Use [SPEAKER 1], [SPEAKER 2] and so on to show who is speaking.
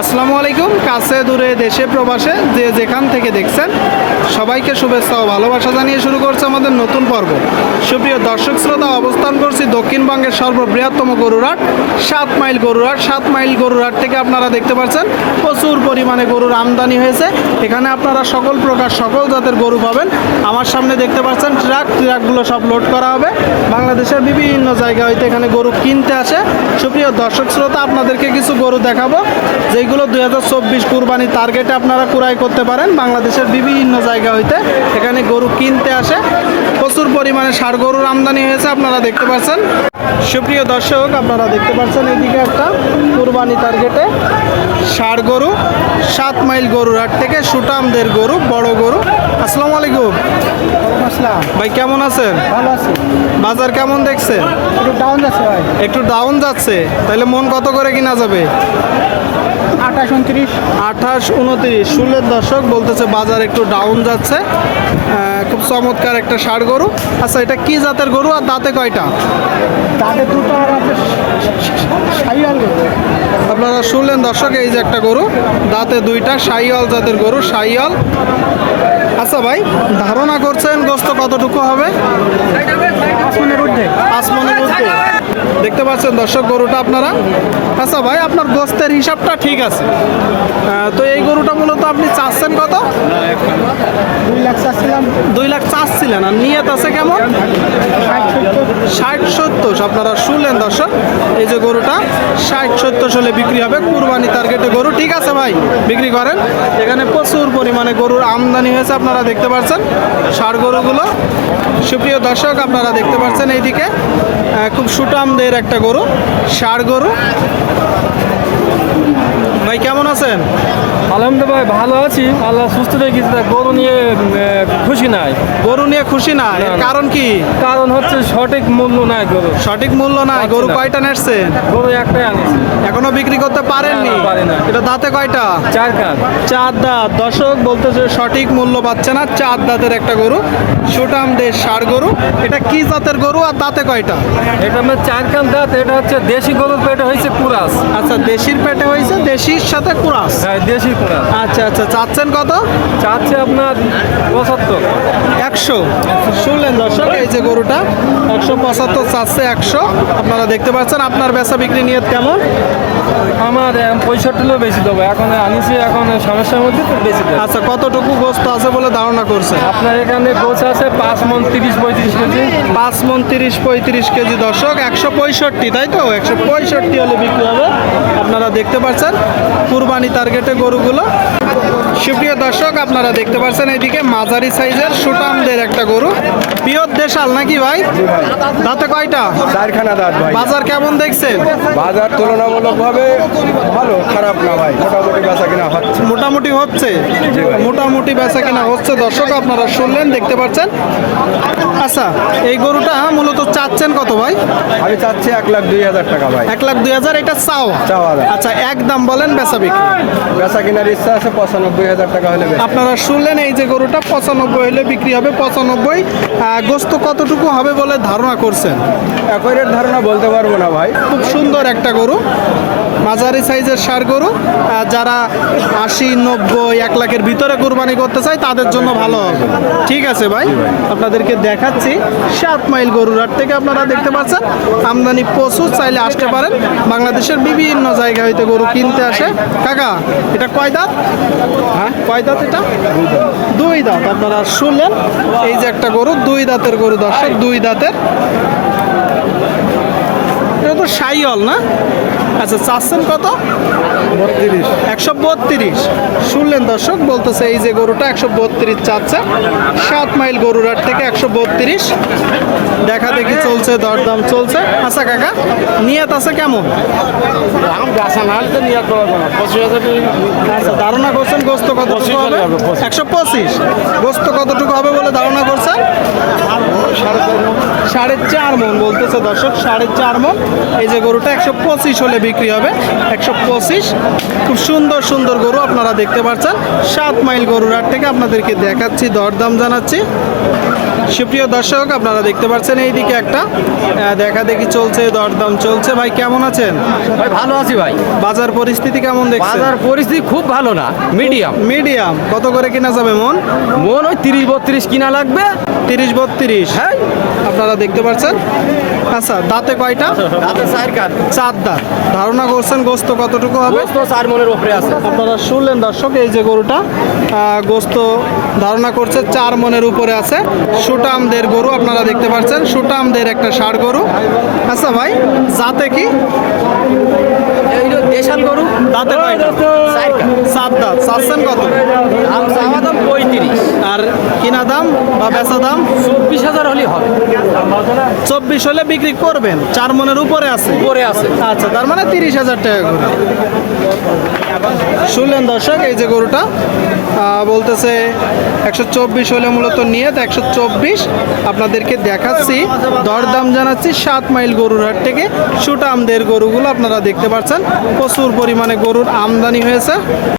[SPEAKER 1] আসসালামু আলাইকুম। কাছে দূরে দেশে প্রবাসে যে যেখান থেকে দেখছেন, সবাইকে শুভেচ্ছা ও ভালোবাসা জানিয়ে শুরু করছে আমাদের নতুন পর্ব। সুপ্রিয় দর্শক শ্রোতা, অবস্থান করছি দক্ষিণবঙ্গের সর্ববৃহত্তম গরুরহাট, সাত মাইল গরুরহাট। সাত মাইল গরুরহাট থেকে আপনারা দেখতে পাচ্ছেন, প্রচুর পরিমাণে গরুর আমদানি হয়েছে। এখানে আপনারা সকল প্রকার সকল জাতের গরু পাবেন। আমার সামনে দেখতে পাচ্ছেন ট্রাক, ট্রাকগুলো সব লোড করা হবে। বাংলাদেশের বিভিন্ন জায়গা হইতে এখানে গরু কিনতে আসে। সুপ্রিয় দর্শক শ্রোতা, আপনাদেরকে কিছু গরু দেখাবো। যেগুলো দুই হাজার চব্বিশ কুরবানি টার্গেটে আপনারা কুড়াই করতে পারেন। বাংলাদেশের বিভিন্ন জায়গা হইতে এখানে গরু কিনতে আসে। প্রচুর পরিমাণে ষাড় গরুর আমদানি হয়েছে আপনারা দেখতে পাচ্ছেন। সুপ্রিয় দর্শক আপনারা দেখতে পাচ্ছেন এদিকে একটা কুরবানি টার্গেটে ষাড় গরু সাত মাইল গরুর হাট থেকে সুটামদের গরু বড় গরু। আসসালামু আলাইকুম।
[SPEAKER 2] আসসালাম।
[SPEAKER 1] ভাই কেমন আছেন?
[SPEAKER 2] ভালো আছি।
[SPEAKER 1] বাজার কেমন দেখছেন?
[SPEAKER 2] একটু ডাউন যাচ্ছে ভাই।
[SPEAKER 1] একটু ডাউন যাচ্ছে তাহলে মন কত করে কিনা যাবে?
[SPEAKER 2] আঠাশ উনত্রিশ।
[SPEAKER 1] আঠাশ উনত্রিশ। ষোলের দশক বলতেছে বাজার একটু ডাউন যাচ্ছে। খুব চমৎকার একটা ষাড় গরু। আচ্ছা এটা কি জাতের গরু আর দাঁতে কয়টা?
[SPEAKER 2] তাদের দুটো আর
[SPEAKER 1] আপনারা শুনলেন দর্শক এই যে একটা গরু দাঁতে দুইটা সাইয়াল জাতের গরু সাইয়াল আচ্ছা ভাই ধারণা করছেন গোস্ত কতটুকু হবে? পাঁচ দেখতে পাচ্ছেন দর্শক গরুটা আপনারা। আচ্ছা ভাই আপনার গোস্তের হিসাবটা ঠিক আছে। তো এই গরুটা মূলত আপনি চাচ্ছেন কত?
[SPEAKER 2] দুই লাখ চাচ্ছিলাম।
[SPEAKER 1] দুই লাখ চাচ্ছিলেন। আর নিয়ত আছে কেমন?
[SPEAKER 2] ষাট
[SPEAKER 1] ষাট সত্তর। আপনারা শুনলেন দর্শক। এই যে গরুটা ষাট, সত্তর সালে বিক্রি হবে, কুরবানি টার্গেটে গরু। ঠিক আছে ভাই, বিক্রি করেন। এখানে প্রচুর পরিমাণে গরুর আমদানি হয়েছে, আপনারা দেখতে পাচ্ছেন সার গরুগুলো। সুপ্রিয় দর্শক, আপনারা দেখতে পাচ্ছেন এইদিকে খুব সুটামদের একটা গরু ষাড় গরু। ভাই কেমন আছেন?
[SPEAKER 3] আলহামদুলিল্লাহ ভাই ভালো আছি। আল্লাহ সুস্থ রেখেছি গরু নিয়ে খুশি নাই।
[SPEAKER 1] গরু নিয়ে খুশি না এর। কারণ কি?
[SPEAKER 3] কারণ হচ্ছে সঠিক মূল্য নাই গরু
[SPEAKER 1] সঠিক মূল্য নাই গরু কয়টা নেটছেন
[SPEAKER 3] গরু একটাই আনিছি।
[SPEAKER 1] এখনও বিক্রি করতে পারেননি?
[SPEAKER 3] না, পারি না।
[SPEAKER 1] এটা দাঁতে কয়টা?
[SPEAKER 3] চার কান।
[SPEAKER 1] চার দাঁত। দর্শক বলতেছে সঠিক মূল্য পাচ্ছে না চার দাঁতের একটা গরু সুটাম দেশ ষাড় গরু। এটা কি জাতের গরু আর দাঁতে কয়টা?
[SPEAKER 3] এটা আমার চার কান দাঁত এটা হচ্ছে দেশি গরুর পেটে হয়েছে কুরাস।
[SPEAKER 1] আচ্ছা দেশির পেটে হয়েছে দেশির সাথে কুরাস?
[SPEAKER 3] হ্যাঁ দেশি কুরাস।
[SPEAKER 1] আচ্ছা আচ্ছা চাচ্ছেন কত?
[SPEAKER 3] চাচ্ছে আপনার পঁচাত্তর।
[SPEAKER 1] একশো। শুনলেন দর্শক এই যে গরুটা একশো পঁচাত্তর চাচ্ছে একশো। আপনারা দেখতে পাচ্ছেন আপনার বেচা বিক্রি নিয়ত কেমন?
[SPEAKER 3] আমার আহ, পঁয়ষট্টিলেও বেশি দেবো। এখন আনিছি এখন সমস্যার মধ্যে বেশি দেবো।
[SPEAKER 1] আচ্ছা কতটুকু গোস্ত আছে বলে ধারণা করছে
[SPEAKER 3] আপনার এখানে গোছ আছে পাঁচ মন তিরিশ পঁয়ত্রিশ কেজি।
[SPEAKER 1] পাঁচ মন তিরিশ পঁয়ত্রিশ কেজি দর্শক একশো পঁয়ষট্টি তাই তো? একশো পঁয়ষট্টি হলে বিক্রি হবে। আপনারা দেখতে পাচ্ছেন কুরবানি টার্গেটে গরুগুলো সুপ্রিয় দর্শক আপনারা দেখতে পাচ্ছেন এদিকে মাঝারি সাইজের সুটামদের একটা গরু। পিওর দেশাল নাকি ভাই? দাঁতে কয়টা?
[SPEAKER 4] চারখানা দাঁত ভাই।
[SPEAKER 1] বাজার কেমন দেখছেন?
[SPEAKER 4] বাজার তুলনামূলকভাবে ভালো খারাপ না ভাই মোটামুটি বেচা কিনা হচ্ছে।
[SPEAKER 1] মোটামুটি হচ্ছে? মোটামুটি বেচা কিনা হচ্ছে। দর্শক আপনারা শুনলেন দেখতে পাচ্ছেন। আচ্ছা এই গরুটা মূলত চাচ্ছেন কত ভাই?
[SPEAKER 4] আমি চাচ্ছি এক লাখ দুই হাজার টাকা ভাই।
[SPEAKER 1] এক লাখ দুই হাজার এটা চাওয়া।
[SPEAKER 4] চাওয়া।
[SPEAKER 1] আচ্ছা একদম বলেন বেচা বিক্রি।
[SPEAKER 4] বেচা কিনার ইচ্ছা আছে পঁচানব্বই হাজার টাকা হলে
[SPEAKER 1] আপনারা শুনলেন এই যে গরুটা পঁচানব্বই হলে বিক্রি হবে পঁচানব্বই। গোস্ত কতটুকু হবে বলে ধারণা করছেন?
[SPEAKER 4] একরের ধারণা বলতে পারব না ভাই।
[SPEAKER 1] খুব সুন্দর একটা গরু মাঝারি সাইজের সার গরু। যারা আশি নব্বই এক লাখের ভিতরে কোরবানি করতে চায় তাদের জন্য ভালো হবে। ঠিক আছে ভাই আপনাদেরকে দেখাচ্ছি সাত মাইল গরুর হাট থেকে আপনারা দেখতে পাচ্ছেন। আমদানি প্রচুর চাইলে আসতে পারেন। বাংলাদেশের বিভিন্ন জায়গা হইতে গরু কিনতে আসে। কাকা এটা কয় দাঁত? হ্যাঁ? কয় দাঁত এটা? দুই দাঁত। আপনারা শুনলেন, এই যে একটা গরু, দুই দাঁতের গরু, দর্শক, দুই দাঁতের। এটা তো সাইল না? আচ্ছা চাচ্ছেন কত?
[SPEAKER 4] বত্রিশ।
[SPEAKER 1] একশো বত্রিশ। শুনলেন দর্শক বলতেছে এই যে গরুটা একশো বত্রিশ চাচ্ছে। সাত মাইল গরুরার থেকে একশো বত্রিশ। দেখা দেখি চলছে দরদাম চলছে। আচ্ছা কাকা নিয়ত আছে কেমন? আচ্ছা ধারণা করছেন গোস্ত কতটুকু হবে? একশো পঁচিশ। গোস্ত কতটুকু হবে বলে ধারণা করছেন? সাড়ে চার মন বলতেছে দর্শক সাড়ে চার মন। এই যে গরুটা একশো পঁচিশ হলে বিক্রি হবে একশো পঁচিশ। খুব সুন্দর সুন্দর গরু আপনারা দেখতে পাচ্ছেন। সাত মাইল গরুর হাট থেকে আপনাদেরকে দেখাচ্ছি দরদাম জানাচ্ছি। সুপ্রিয় দর্শক আপনারা দেখতে পাচ্ছেন এইদিকে একটা দেখা দেখি চলছে দরদাম চলছে। ভাই কেমন আছেন?
[SPEAKER 5] ভাই ভালো আছি ভাই।
[SPEAKER 1] বাজার পরিস্থিতি কেমন দেখছেন?
[SPEAKER 5] বাজার পরিস্থিতি খুব ভালো না মিডিয়াম
[SPEAKER 1] মিডিয়াম কত করে কিনা যাবে মন?
[SPEAKER 5] মন ওই তিরিশ বত্রিশ কিনা লাগবে
[SPEAKER 1] তিরিশ বত্রিশ।
[SPEAKER 5] হ্যাঁ।
[SPEAKER 1] আপনারা দেখতে পাচ্ছেন? আচ্ছা দাঁতে কয়টা?
[SPEAKER 5] তাতে চার কাঠ
[SPEAKER 1] চার দাঁত। ধারণা করছেন গোস্ত কতটুকু হবে?
[SPEAKER 5] চার মনের ওপরে আছে।
[SPEAKER 1] আপনারা শুনলেন দর্শক এই যে গরুটা গোস্ত ধারণা করছে চার মনের উপরে আছে। সুটামদের গরু আপনারা দেখতে পাচ্ছেন সুটামদের একটা ষাড় গরু। আচ্ছা ভাই যাতে কি?
[SPEAKER 5] দেশাল গরু।
[SPEAKER 1] দাঁতে কয়টা?
[SPEAKER 5] চার
[SPEAKER 1] দাঁত। চাচ্ছেন কত?
[SPEAKER 5] পঁয়ত্রিশ।
[SPEAKER 1] আর কিনা দাম বা বেচা দাম?
[SPEAKER 5] চব্বিশ হাজার হলেই হবে।
[SPEAKER 1] চব্বিশ হলে বিক্রি করবেন চার মনের উপরে আছে।
[SPEAKER 5] উপরে আছে।
[SPEAKER 1] আচ্ছা তার মানে তিরিশ হাজার টাকা করে। শুনলেন দর্শক এই যে গরুটা বলতেছে একশো চব্বিশ হলে মূলত নিয়ে একশো চব্বিশ আপনাদেরকে দেখাচ্ছি দরদাম জানাচ্ছি সাত মাইল গরুর হাট থেকে। সুটামদের গরুগুলো আপনারা দেখতে পাচ্ছেন প্রচুর পরিমাণে গরুর আমদানি হয়েছে।